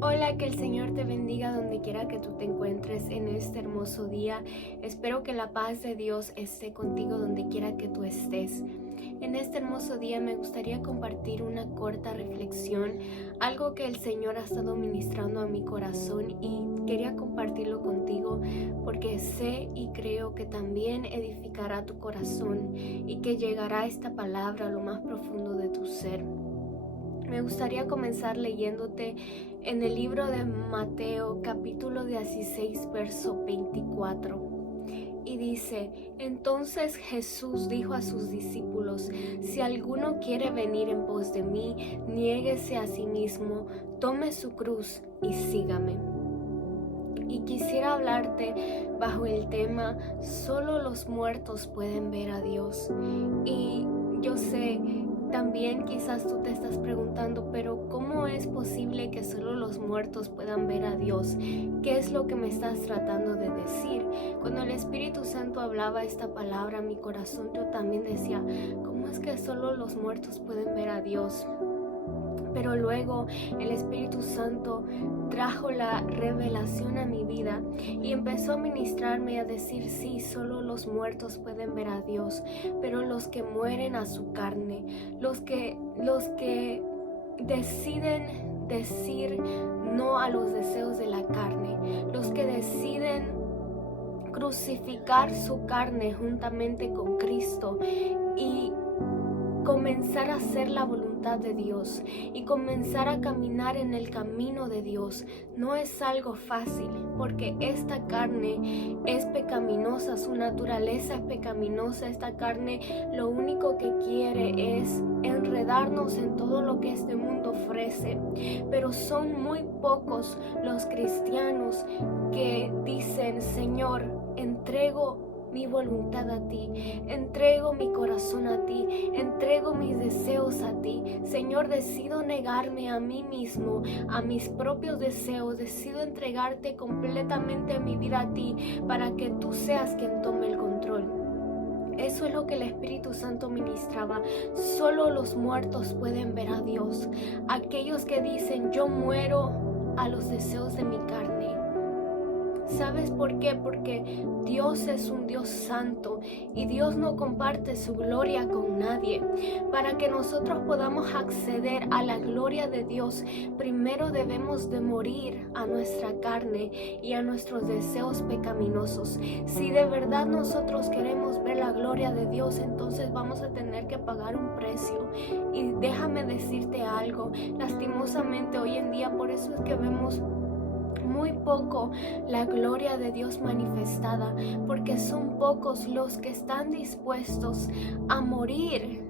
Hola, que el Señor te bendiga donde quiera que tú te encuentres en este hermoso día. Espero que la paz de Dios esté contigo donde quiera que tú estés. En este hermoso día me gustaría compartir una corta reflexión, algo que el Señor ha estado ministrando a mi corazón y quería compartirlo contigo porque sé y creo que también edificará tu corazón y que llegará esta palabra a lo más profundo de tu ser. Me gustaría comenzar leyéndote en el libro de Mateo, capítulo 16, verso 24. Y dice: entonces Jesús dijo a sus discípulos: si alguno quiere venir en pos de mí, niéguese a sí mismo, tome su cruz y sígame. Y quisiera hablarte bajo el tema: solo los muertos pueden ver a Dios. Y yo sé, también quizás tú te estás preguntando, pero ¿cómo es posible que solo los muertos puedan ver a Dios? ¿Qué es lo que me estás tratando de decir? Cuando el Espíritu Santo hablaba esta palabra a mi corazón, yo también decía: ¿cómo es que solo los muertos pueden ver a Dios? Pero luego el Espíritu Santo trajo la revelación a mi vida y empezó a ministrarme y a decir: sí, solo los muertos pueden ver a Dios, pero los que mueren a su carne, los que deciden decir no a los deseos de la carne, los que deciden crucificar su carne juntamente con Cristo y comenzar a hacer la voluntad de Dios y comenzar a caminar en el camino de Dios. No es algo fácil, porque esta carne es pecaminosa, su naturaleza es pecaminosa. Esta carne lo único que quiere es enredarnos en todo lo que este mundo ofrece, pero son muy pocos los cristianos que dicen: Señor, entrego mi voluntad a ti, entrego mi corazón a ti, entrego mis deseos a ti. Señor, decido negarme a mí mismo, a mis propios deseos, decido entregarte completamente mi vida a ti, para que tú seas quien tome el control. Eso es lo que el Espíritu Santo ministraba. Solo los muertos pueden ver a Dios. Aquellos que dicen: yo muero a los deseos de mi carne. ¿Sabes por qué? Porque Dios es un Dios santo y Dios no comparte su gloria con nadie. Para que nosotros podamos acceder a la gloria de Dios, primero debemos de morir a nuestra carne y a nuestros deseos pecaminosos. Si de verdad nosotros queremos ver la gloria de Dios, entonces vamos a tener que pagar un precio. Y déjame decirte algo, lastimosamente hoy en día por eso es que vemos muy poco la gloria de Dios manifestada, porque son pocos los que están dispuestos a morir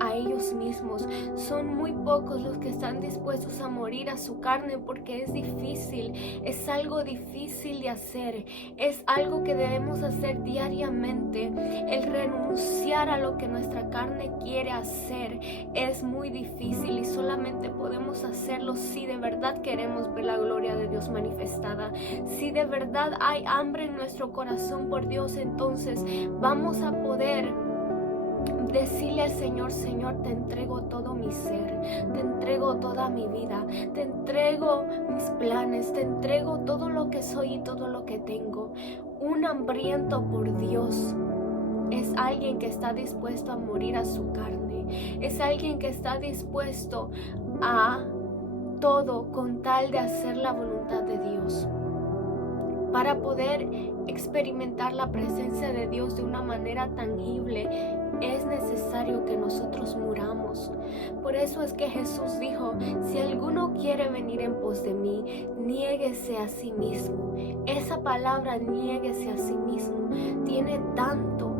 a ellos mismos. Son muy pocos los que están dispuestos a morir a su carne, porque es difícil, es algo difícil de hacer, es algo que debemos hacer diariamente. El renunciar a lo que nuestra carne quiere hacer es muy difícil y solamente podemos hacerlo si de verdad queremos ver la gloria de Dios manifestada. Si de verdad hay hambre en nuestro corazón por Dios, entonces vamos a poder decirle al Señor: Señor, te entrego todo mi ser, te entrego toda mi vida, te entrego mis planes, te entrego todo lo que soy y todo lo que tengo. Un hambriento por Dios es alguien que está dispuesto a morir a su carne, es alguien que está dispuesto a todo con tal de hacer la voluntad de Dios. Para poder experimentar la presencia de Dios de una manera tangible, es necesario que nosotros muramos. Por eso es que Jesús dijo: si alguno quiere venir en pos de mí, niéguese a sí mismo. Esa palabra, niéguese a sí mismo, tiene tanto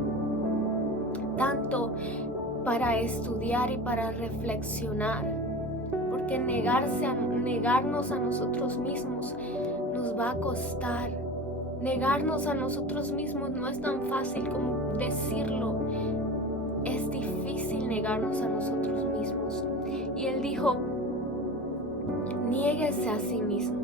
para estudiar y para reflexionar, porque negarnos a nosotros mismos nos va a costar. Negarnos a nosotros mismos no es tan fácil como decirlo. Es difícil negarnos a nosotros mismos. Y Él dijo: niéguese a sí mismo.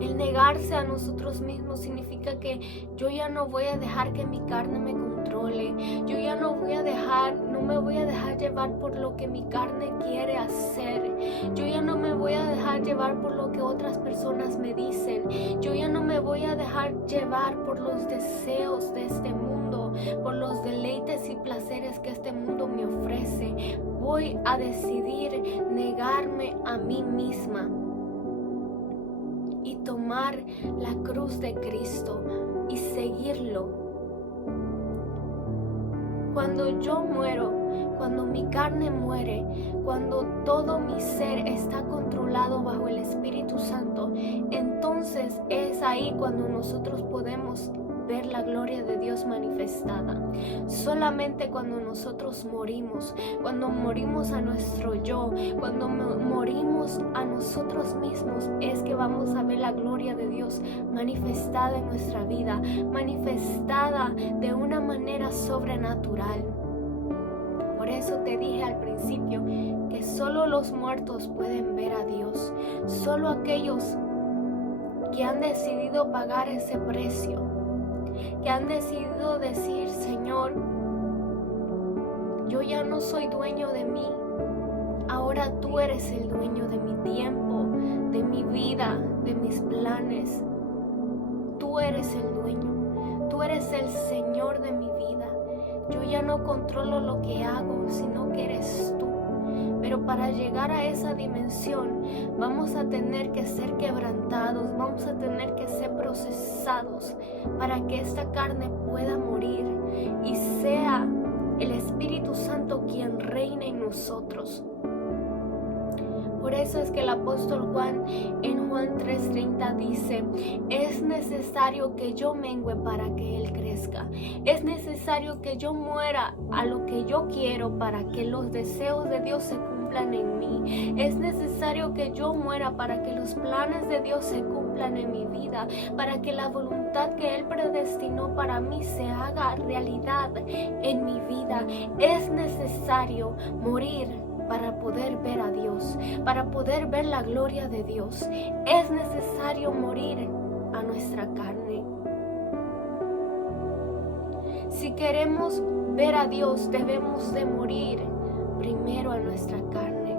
El negarse a nosotros mismos significa que yo ya no voy a dejar que mi carne me controle. Yo ya no me voy a dejar llevar por lo que mi carne quiere hacer. Yo ya no me voy voy a dejar llevar por lo que otras personas me dicen. Yo ya no me voy a dejar llevar por los deseos de este mundo, por los deleites y placeres que este mundo me ofrece. Voy a decidir negarme a mí misma y tomar la cruz de Cristo y seguirlo. Cuando yo muero, cuando mi carne muere, cuando todo mi ser está controlado bajo el Espíritu Santo, entonces es ahí cuando nosotros podemos ver la gloria de Dios manifestada. Solamente cuando nosotros morimos, cuando morimos a nuestro yo, cuando morimos a nosotros mismos, es que vamos a ver la gloria de Dios manifestada en nuestra vida, manifestada de una manera sobrenatural. Por eso te dije al principio que solo los muertos pueden ver a Dios, solo aquellos que han decidido pagar ese precio, que han decidido decir: Señor, yo ya no soy dueño de mí, ahora tú eres el dueño de mi tiempo, de mi vida, de mis planes. Tú eres el dueño, tú eres el Señor de mi vida. Yo ya no controlo lo que hago, sino que eres tú. Pero para llegar a esa dimensión vamos a tener que ser quebrantados, vamos a tener que ser procesados para que esta carne pueda morir y sea el Espíritu Santo quien reine en nosotros. Por eso es que el apóstol Juan en Juan 3:30 dice: es necesario que yo mengüe para que Él crezca. Es necesario que yo muera a lo que yo quiero para que los deseos de Dios se cumplan en mí. Es necesario que yo muera para que los planes de Dios se cumplan en mi vida, para que la voluntad que Él predestinó para mí se haga realidad en mi vida. Es necesario morir para poder ver a Dios, para poder ver la gloria de Dios. Es necesario morir a nuestra carne. Si queremos ver a Dios, debemos de morir primero a nuestra carne.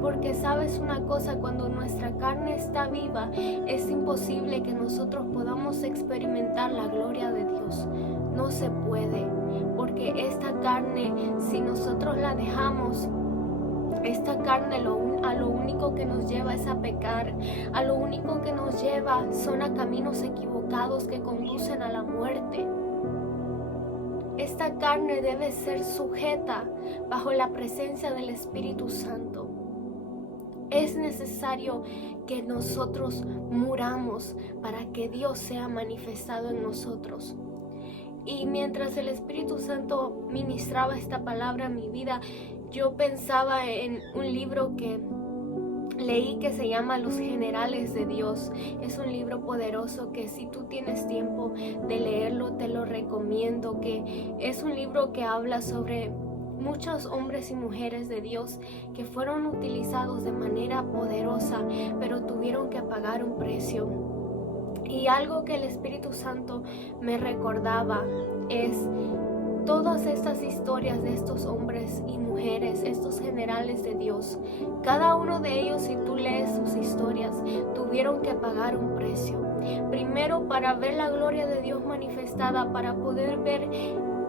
Porque sabes una cosa, cuando nuestra carne está viva, es imposible que nosotros podamos experimentar la gloria de Dios. No se puede, porque esta carne, si nosotros la dejamos, esta carne a lo único que nos lleva es a pecar, a lo único que nos lleva son a caminos equivocados que conducen a la muerte. Esta carne debe ser sujeta bajo la presencia del Espíritu Santo. Es necesario que nosotros muramos para que Dios sea manifestado en nosotros. Y mientras el Espíritu Santo ministraba esta palabra en mi vida, yo pensaba en un libro que leí que se llama Los Generales de Dios. Es un libro poderoso que si tú tienes tiempo de leerlo, te lo recomiendo, que es un libro que habla sobre muchos hombres y mujeres de Dios que fueron utilizados de manera poderosa, pero tuvieron que pagar un precio. Y algo que el Espíritu Santo me recordaba es todas estas historias de estos hombres y mujeres, estos generales de Dios. Cada uno de ellos, si tú lees sus historias, tuvieron que pagar un precio. Primero, para ver la gloria de Dios manifestada, para poder ver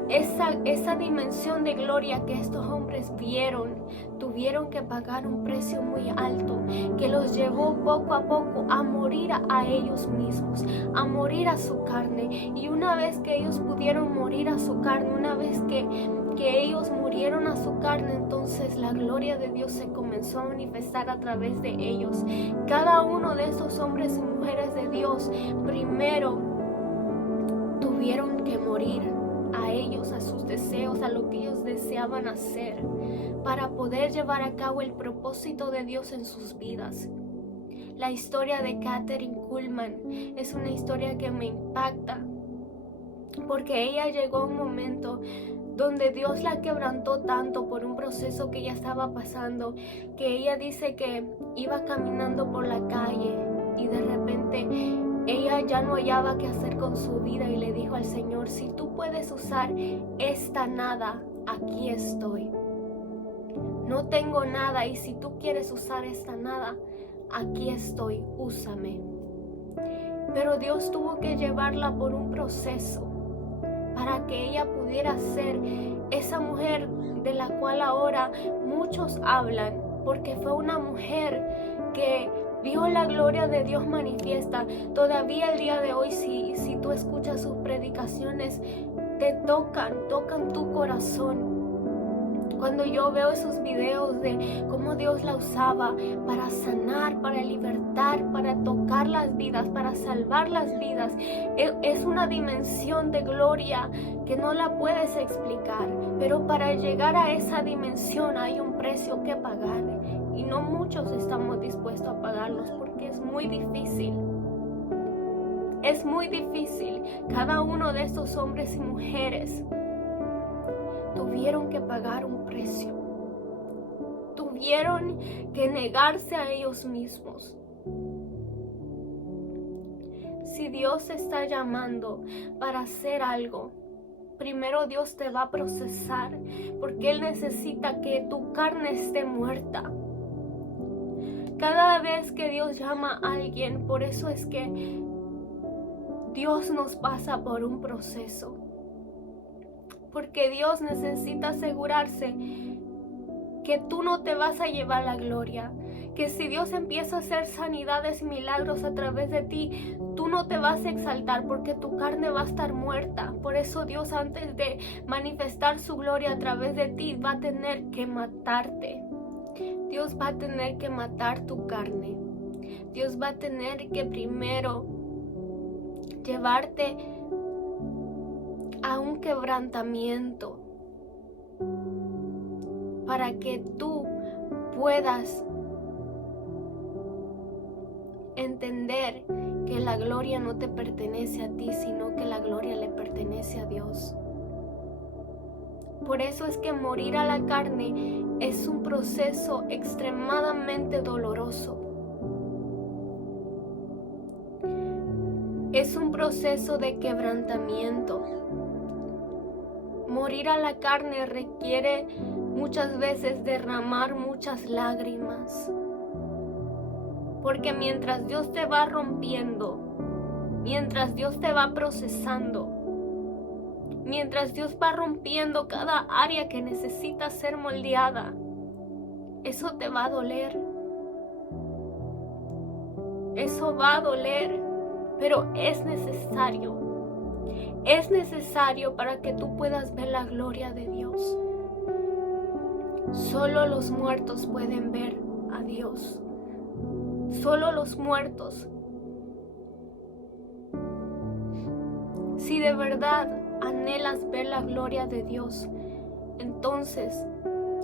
esa dimensión de gloria que estos hombres vieron, tuvieron que pagar un precio muy alto que los llevó poco a poco a morir a ellos mismos, a morir a su carne. Y una vez que ellos pudieron morir a su carne, una vez que ellos murieron a su carne, entonces la gloria de Dios se comenzó a manifestar a través de ellos. Cada uno de esos hombres y mujeres de Dios primero tuvieron que morir a ellos, a sus deseos, a lo que ellos deseaban hacer, para poder llevar a cabo el propósito de Dios en sus vidas. La historia de Kathryn Kuhlman es una historia que me impacta, porque ella llegó a un momento donde Dios la quebrantó tanto por un proceso que ella estaba pasando, que ella dice que iba caminando por la calle y de repente ella ya no hallaba qué hacer con su vida y le dijo al Señor: si tú puedes usar esta nada, aquí estoy. no tengo nada y si tú quieres usar esta nada, aquí estoy, úsame. Pero Dios tuvo que llevarla por un proceso para que ella pudiera ser esa mujer de la cual ahora muchos hablan, porque fue una mujer que vio la gloria de Dios manifiesta. Todavía el día de hoy, si tú escuchas sus predicaciones, te tocan tu corazón. Cuando yo veo esos videos de cómo Dios la usaba para sanar, para libertar, para tocar las vidas, para salvar las vidas, es una dimensión de gloria que no la puedes explicar. Pero para llegar a esa dimensión hay un precio que pagar y no muchos estamos dispuestos a pagarlos porque es muy difícil. Es muy difícil. Cada uno de estos hombres y mujeres tuvieron que pagar un precio. Tuvieron que negarse a ellos mismos. Si Dios te está llamando para hacer algo, primero Dios te va a procesar, porque Él necesita que tu carne esté muerta. Cada vez que Dios llama a alguien, por eso es que Dios nos pasa por un proceso. Porque Dios necesita asegurarse que tú no te vas a llevar la gloria. Que si Dios empieza a hacer sanidades y milagros a través de ti, tú no te vas a exaltar porque tu carne va a estar muerta. Por eso Dios, antes de manifestar su gloria a través de ti, va a tener que matarte. Dios va a tener que matar tu carne. Dios va a tener que primero llevarte a un quebrantamiento para que tú puedas entender que la gloria no te pertenece a ti, sino que la gloria le pertenece a Dios. Por eso es que morir a la carne es un proceso extremadamente doloroso. Es un proceso de quebrantamiento. Morir a la carne requiere muchas veces derramar muchas lágrimas. Porque mientras Dios te va rompiendo, mientras Dios te va procesando, mientras Dios va rompiendo cada área que necesita ser moldeada, eso te va a doler. Eso va a doler, pero es necesario. Es necesario para que tú puedas ver la gloria de Dios. Solo los muertos pueden ver a Dios. Solo los muertos. Si de verdad anhelas ver la gloria de Dios, entonces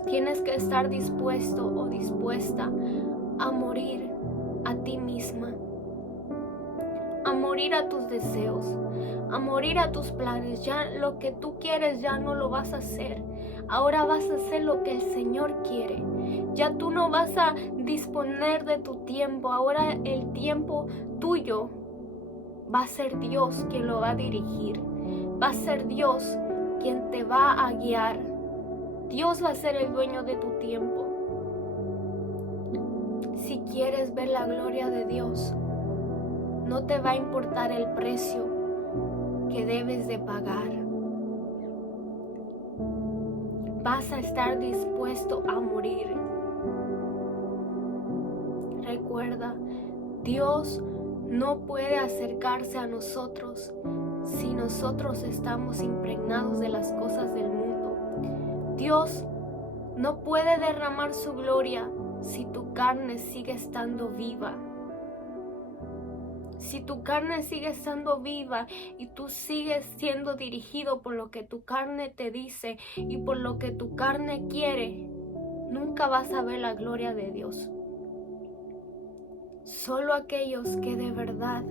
tienes que estar dispuesto o dispuesta a morir a ti misma, a morir a tus deseos, a morir a tus planes. Ya lo que tú quieres ya no lo vas a hacer. Ahora vas a hacer lo que el Señor quiere. Ya tú no vas a disponer de tu tiempo. Ahora el tiempo tuyo va a ser Dios quien lo va a dirigir. Va a ser Dios quien te va a guiar. Dios va a ser el dueño de tu tiempo. Si quieres ver la gloria de Dios, no te va a importar el precio que debes de pagar. Vas a estar dispuesto a morir. Recuerda, Dios no puede acercarse a nosotros si nosotros estamos impregnados de las cosas del mundo. Dios no puede derramar su gloria si tu carne sigue estando viva. Si tu carne sigue estando viva y tú sigues siendo dirigido por lo que tu carne te dice y por lo que tu carne quiere, nunca vas a ver la gloria de Dios. Solo aquellos que de verdad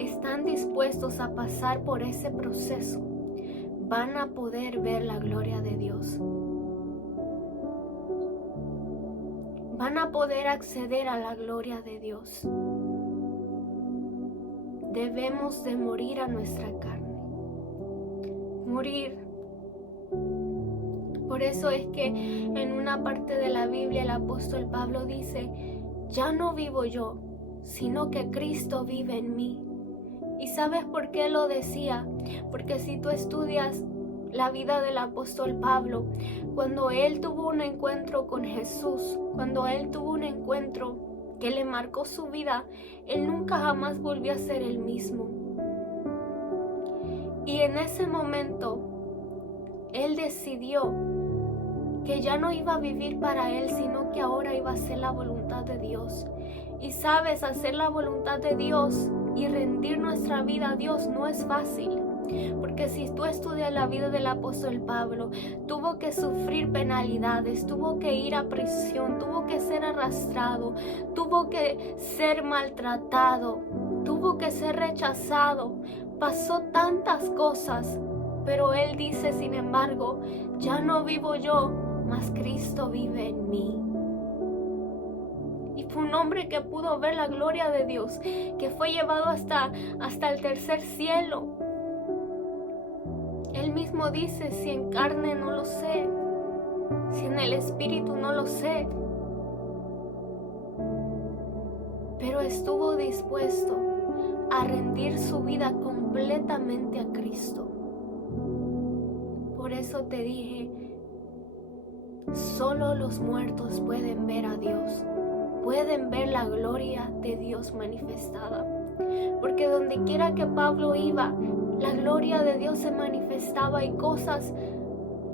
están dispuestos a pasar por ese proceso van a poder ver la gloria de Dios. Van a poder acceder a la gloria de Dios. Debemos de morir a nuestra carne. Morir Por eso es que en una parte de la Biblia el apóstol Pablo dice, ya no vivo yo, sino que Cristo vive en mí. ¿Y sabes por qué lo decía? Porque si tú estudias la vida del apóstol Pablo, cuando él tuvo un encuentro con Jesús, cuando él tuvo un encuentro que le marcó su vida, él nunca jamás volvió a ser el mismo. Y en ese momento, él decidió que ya no iba a vivir para él, sino que ahora iba a hacer la voluntad de Dios. Y sabes, hacer la voluntad de Dios y rendir nuestra vida a Dios no es fácil. Porque si tú estudias la vida del apóstol Pablo, tuvo que sufrir penalidades, tuvo que ir a prisión, tuvo que ser arrastrado, tuvo que ser maltratado, tuvo que ser rechazado, pasó tantas cosas, pero él dice, sin embargo, ya no vivo yo, mas Cristo vive en mí. Y fue un hombre que pudo ver la gloria de Dios, que fue llevado hasta el tercer cielo. Él mismo dice, si en carne no lo sé, si en el espíritu no lo sé, pero estuvo dispuesto a rendir su vida completamente a Cristo. Por eso te dije, solo los muertos pueden ver a Dios, pueden ver la gloria de Dios manifestada. Porque donde quiera que Pablo iba, la gloria de Dios se manifestaba y cosas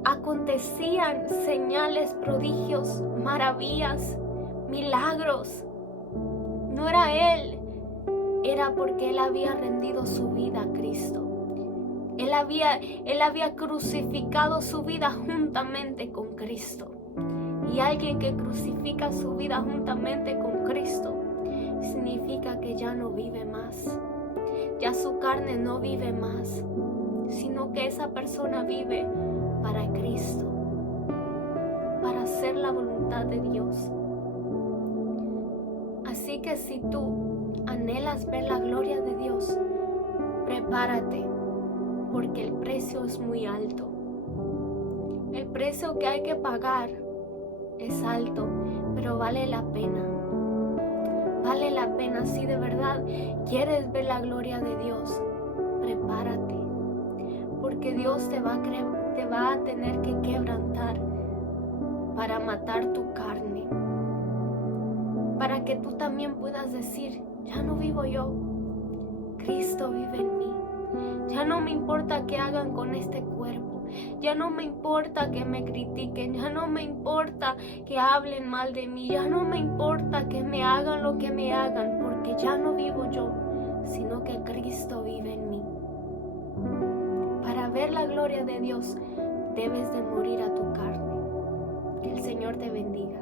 acontecían, señales, prodigios, maravillas, milagros. No era él, era porque él había rendido su vida a Cristo. Él había crucificado su vida juntamente con Cristo. Y alguien que crucifica su vida juntamente con Cristo significa que ya no vive más. Ya su carne no vive más, sino que esa persona vive para Cristo, para hacer la voluntad de Dios. Así que si tú anhelas ver la gloria de Dios, prepárate, porque el precio es muy alto. El precio que hay que pagar es alto, pero vale la pena. Vale la pena. Si de verdad quieres ver la gloria de Dios, prepárate, porque Dios te va a tener que quebrantar para matar tu carne, para que tú también puedas decir, ya no vivo yo, Cristo vive en mí. Ya no me importa qué hagan con este cuerpo, ya no me importa que me critiquen, ya no me importa que hablen mal de mí, ya no me importa que me hagan lo que me hagan, porque ya no vivo yo, sino que Cristo vive en mí. Para ver la gloria de Dios, debes de morir a tu carne. Que el Señor te bendiga.